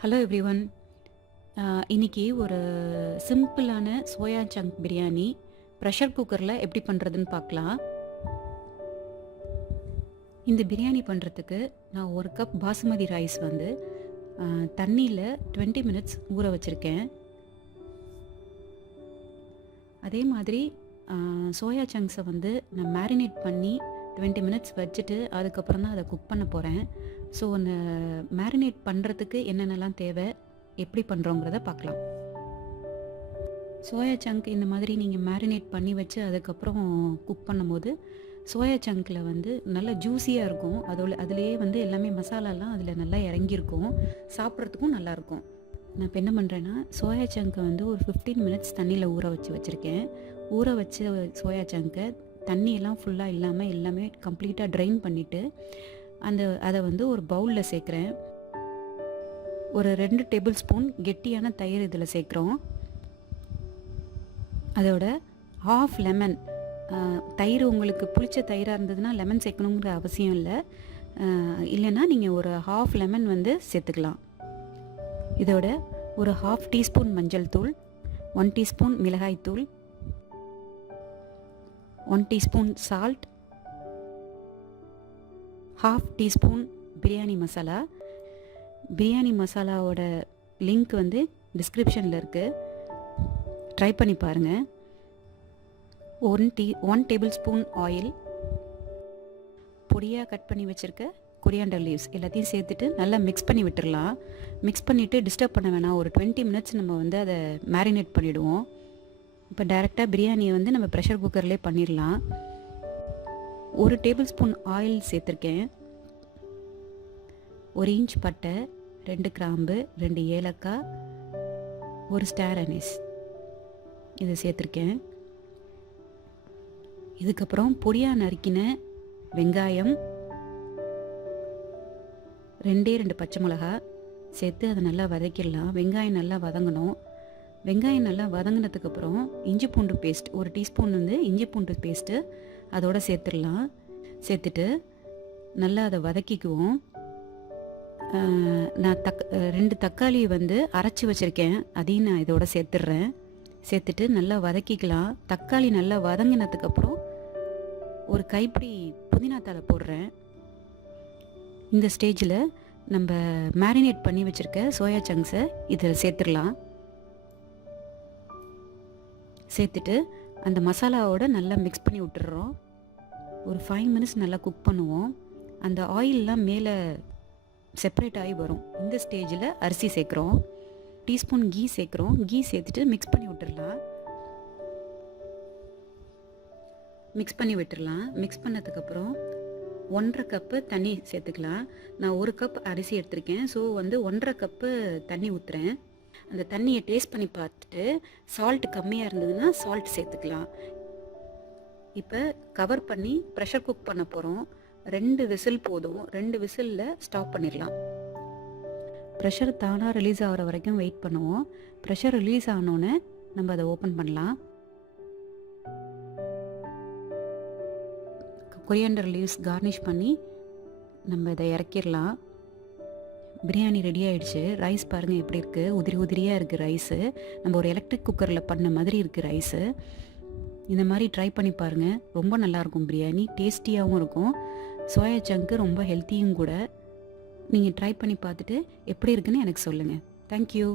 Hello everyone. இன்றைக்கி ஒரு சிம்பிளான சோயா சங்க் பிரியாணி ப்ரெஷர் குக்கரில் எப்படி பண்ணுறதுன்னு பார்க்கலாம். இந்த பிரியாணி பண்ணுறதுக்கு நான் ஒரு கப் பாசுமதி ரைஸ் வந்து தண்ணியில் 20 மினிட்ஸ் ஊற வச்சுருக்கேன். அதே மாதிரி சோயா சங்க்ஸை வந்து நான் மேரினேட் பண்ணி 20 மினிட்ஸ் வச்சுட்டு அதுக்கப்புறம் தான் அதை குக் பண்ண போகிறேன். ஸோ அந்த மேரினேட் பண்ணுறதுக்கு என்னென்னலாம் தேவை, எப்படி பண்ணுறோங்கிறத பார்க்கலாம். சோயா சங்க் இந்த மாதிரி நீங்கள் மேரினேட் பண்ணி வச்சு அதுக்கப்புறம் குக் பண்ணும்போது சோயா சங்கில் வந்து நல்லா ஜூஸியாக இருக்கும். அதுலேயே வந்து எல்லாமே மசாலாலாம் அதில் நல்லா இறங்கியிருக்கும், சாப்பிட்றதுக்கும் நல்லாயிருக்கும். நான் இப்போ என்ன பண்ணுறேன்னா, சோயா சங்கை வந்து ஒரு 15 மினிட்ஸ் தண்ணியில் ஊற வச்சுருக்கேன். ஊற வச்ச சோயா சங்கை தண்ணியெல்லாம் ஃபுல்லாக இல்லாமல் எல்லாமே கம்ப்ளீட்டாக ட்ரைன் பண்ணிவிட்டு அதை வந்து ஒரு பவுலில் சேர்க்குறேன். ஒரு 2 டேபிள் ஸ்பூன் கெட்டியான தயிர் இதில் சேர்க்குறோம். அதோட ஹாஃப் லெமன், தயிர் உங்களுக்கு புளிச்ச தயிராக இருந்ததுன்னா லெமன் சேர்க்கணுங்கிற அவசியம் இல்லை. இல்லைன்னா நீங்கள் ஒரு ஹாஃப் லெமன் வந்து சேர்த்துக்கலாம். இதோட ஒரு ஹாஃப் டீஸ்பூன் மஞ்சள் தூள், 1 டீஸ்பூன் மிளகாய் தூள், 1 teaspoon salt, half teaspoon biryani masala. Biryani மசாலாவோட லிங்க் வந்து டிஸ்கிரிப்ஷனில் இருக்குது, ட்ரை பண்ணி பாருங்கள். 1 டேபிள் ஸ்பூன் ஆயில், பொடியாக கட் பண்ணி வச்சுருக்க கொரியாண்டர் லீவ்ஸ் எல்லாத்தையும் சேர்த்துட்டு நல்லா மிக்ஸ் பண்ணி விட்டுடலாம். மிக்ஸ் பண்ணிவிட்டு டிஸ்டர்ப் பண்ண வேணாம். ஒரு 20 மினிட்ஸ் நம்ம வந்து அதை மேரினேட் பண்ணிவிடுவோம். இப்போ டைரெக்டாக பிரியாணியை வந்து நம்ம ப்ரெஷர் குக்கர்லேயே பண்ணிடலாம். 1 டேபிள் ஸ்பூன் ஆயில் சேர்த்துருக்கேன். 1 இன்ச் பட்டை, 2 கிராம்பு, 2 ஏலக்காய், 1 ஸ்டார் அனீஸ் இதை சேர்த்துருக்கேன். இதுக்கப்புறம் பொடியாக நறுக்கின வெங்காயம், 2 பச்சை மிளகா சேர்த்து அதை நல்லா வதக்கிடலாம். வெங்காயம் நல்லா வதங்கணும். வெங்காயம் நல்லா வதங்கினதுக்கப்புறம் இஞ்சி பூண்டு பேஸ்ட் 1 டீஸ்பூன் வந்து இஞ்சி பூண்டு பேஸ்ட்டு அதோடு சேர்த்துடலாம். சேர்த்துட்டு நல்லா அதை வதக்கிக்குவோம். நான் 2 தக்காளி வந்து அரைச்சி வச்சுருக்கேன், அதையும் நான் இதோட சேர்த்துட்றேன். சேர்த்துட்டு நல்லா வதக்கிக்கலாம். தக்காளி நல்லா வதங்கினதுக்கப்புறம் ஒரு கைப்பிடி புதினா தழை போடுறேன். இந்த ஸ்டேஜில் நம்ம மேரினேட் பண்ணி வச்சுருக்க சோயா சங்க்ஸை இதில் சேர்த்துடலாம். சேர்த்துட்டு அந்த மசாலாவோட நல்லா மிக்ஸ் பண்ணி விட்டுறோம். ஒரு 5 மினிட்ஸ் நல்லா குக் பண்ணுவோம். அந்த ஆயிலெலாம் மேலே செப்பரேட் ஆகி வரும். இந்த ஸ்டேஜில் அரிசி சேர்க்குறோம். டீஸ்பூன் கீ சேர்க்குறோம். கீ சேர்த்துட்டு மிக்ஸ் பண்ணி விட்டுடலாம். மிக்ஸ் பண்ணதுக்கப்புறம் 1.5 கப்பு தண்ணி சேர்த்துக்கலாம். நான் 1 கப் அரிசி எடுத்திருக்கேன். ஸோ வந்து 1.5 கப்பு தண்ணி ஊற்றுறேன். அந்த தண்ணியை டேஸ்ட் பண்ணி பார்த்துட்டு சால்ட் கம்மியாக இருந்ததுன்னா சால்ட் சேர்த்துக்கலாம். இப்போ கவர் பண்ணி ப்ரெஷர் குக் பண்ண போகிறோம். 2 விசில் போதும். 2 விசிலில் ஸ்டாப் பண்ணிடலாம். ப்ரெஷர் தானாக ரிலீஸ் ஆகிற வரைக்கும் வெயிட் பண்ணுவோம். ப்ரெஷர் ரிலீஸ் ஆனோன்னே நம்ம அதை ஓப்பன் பண்ணலாம். கொரியாண்டர் லீவ்ஸ் கார்னிஷ் பண்ணி நம்ம இதை இறக்கிடலாம். பிரியாணி ரெடி ஆகிடுச்சு. ரைஸ் பாருங்கள் எப்படி இருக்குது, உதிரியாக இருக்குது ரைஸு. நம்ம ஒரு எலக்ட்ரிக் குக்கரில் பண்ண மாதிரி இருக்குது ரைஸு. இந்த மாதிரி ட்ரை பண்ணி பாருங்கள், ரொம்ப நல்லாயிருக்கும். பிரியாணி டேஸ்டியாகவும் இருக்கும். சோயா சங்க்கு ரொம்ப ஹெல்த்தியும் கூட. நீங்கள் ட்ரை பண்ணி பார்த்துட்டு எப்படி இருக்குன்னு எனக்கு சொல்லுங்கள். தேங்க்யூ.